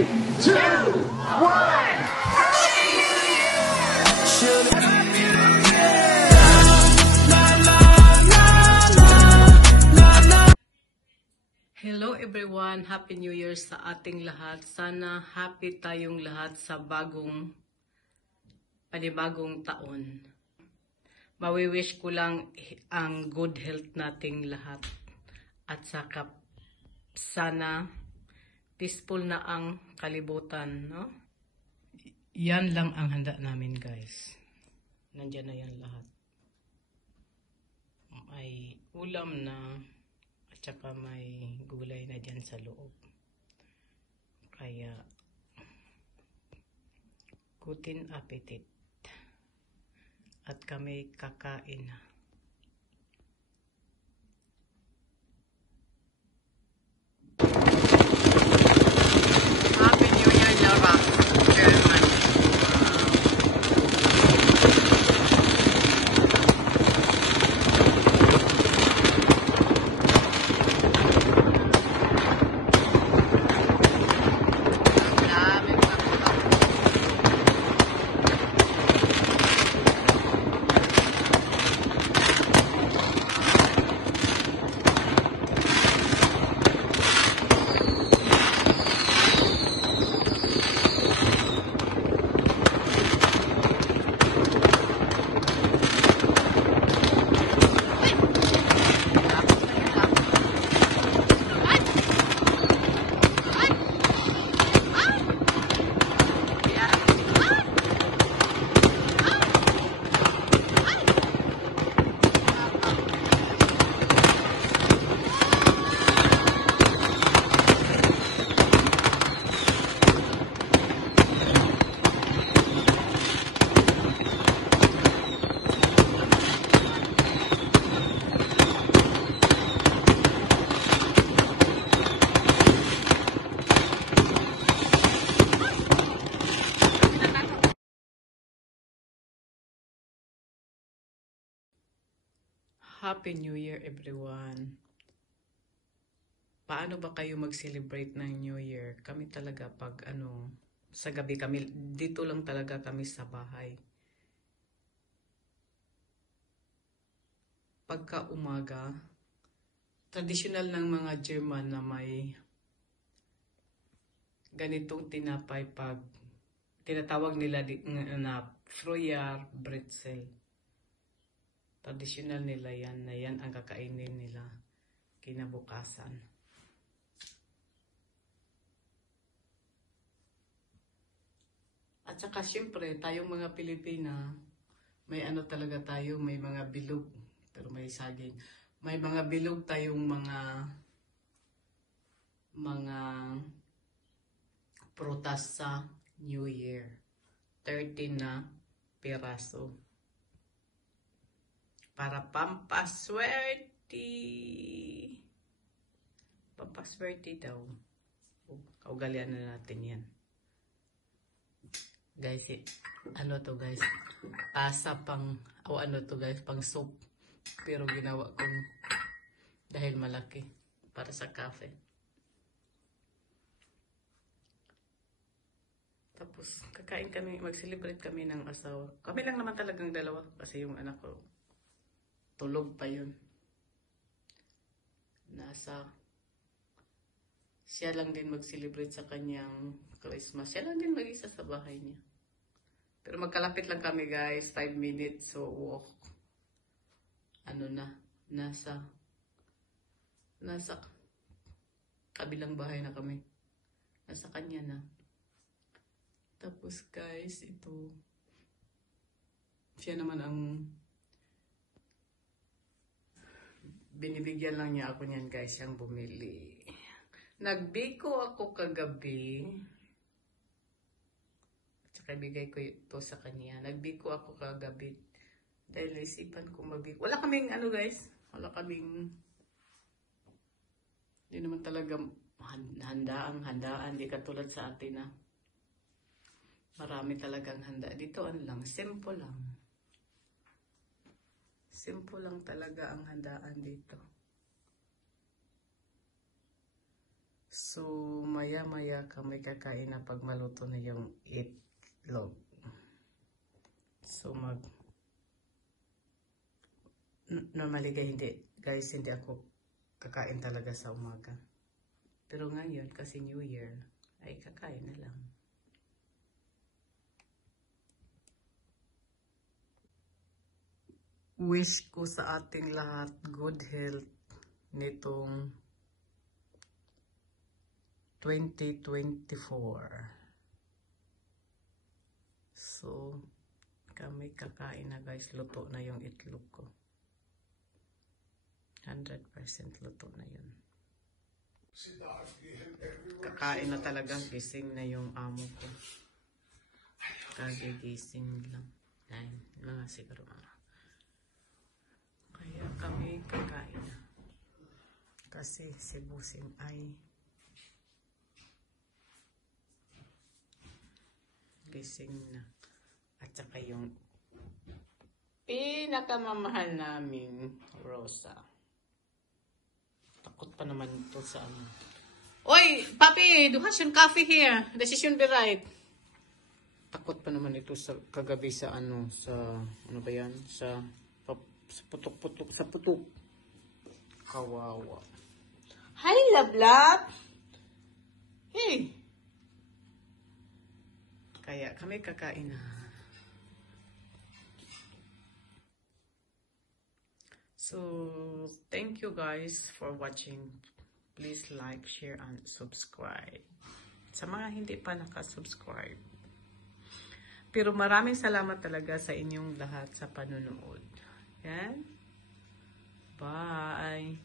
2, 1. Hello everyone! Happy New Year sa ating lahat. Sana happy tayong lahat sa panibagong taon. Mawi-wish ko lang ang good health nating lahat. At saka sana peaceful na ang kalibutan, no? Yan lang ang handa namin, guys. Nandiyan na yan lahat. May ulam na at saka may gulay na dyan sa loob. Kaya, kutin appetit. At kami kakain na. Happy New Year, Laura. German. Happy New Year, everyone. Paano ba kayo mag-celebrate ng New Year? Kami talaga pag sa gabi kami, dito lang talaga kami sa bahay. Pagka umaga, traditional ng mga German na may ganitong tinapay pag tinatawag nila na Frühjahr Brezel. Traditional nila yan, na yan ang kakainin nila kinabukasan. At saka syempre, tayong mga Pilipina, may talaga tayo, may mga bilog, pero may saging. May mga bilog tayong mga prutas sa New Year. 13 na piraso. Para pampaswerte. Pampaswerte daw. Kaugalian na natin yan. Guys, to guys? Tasa pang, to guys? Pang soup. Pero ginawa kong dahil malaki. Para sa cafe. Tapos, kakain kami, mag-celebrate kami ng asawa. Kami lang naman talagang dalawa. Kasi yung anak ko, tulog pa yun. Siya lang din mag-celebrate sa kanyang Christmas. Siya lang din mag-isa sa bahay niya. Pero magkalapit lang kami, guys. 5 minutes. So, walk. Nasa kabilang bahay na kami. Nasa kanya na. Tapos, guys, ito. Siya naman ang binibigyan lang niya ako niyan, guys, yung bumili. Nagbiko ako kagabi. At saka bigay ko ito sa kanya. Nagbiko ako kagabi. Dahil naisipan ko magbiko. Wala kaming guys. Wala kaming hindi naman talaga handaan. Di katulad sa atin na marami talagang handa. Dito lang. Simple lang. Simple lang talaga ang handaan dito. So, maya-maya kami kakain na pag maluto na yung itlog. So, normally guys, hindi ako kakain talaga sa umaga. Pero ngayon, kasi New Year, ay kakain na lang. Wish ko sa ating lahat good health nitong 2024. So, kami kakain na guys. Luto na yung itlog ko. 100% luto na yun. Kakain na talaga. Gising na yung amo ko. Kagigising lang. Mga siguro kaya kami kakain na. Kasi si Busing ay gising na. At saka yung pinakamamahal namin Rosa. Takot pa naman ito sa ano. Oy, papi, du hast schon coffee here. Das ist schon bereit. Takot pa naman ito sa kagabi sa ano, sa ano ba yan? Sa putok-putok, sa putok. Kawawa. Hi, love. Hey. Kaya kami kakain na. So, thank you guys for watching. Please like, share, and subscribe. Sa mga hindi pa nakasubscribe. Pero maraming salamat talaga sa inyong lahat sa panonood. Yan. Bye.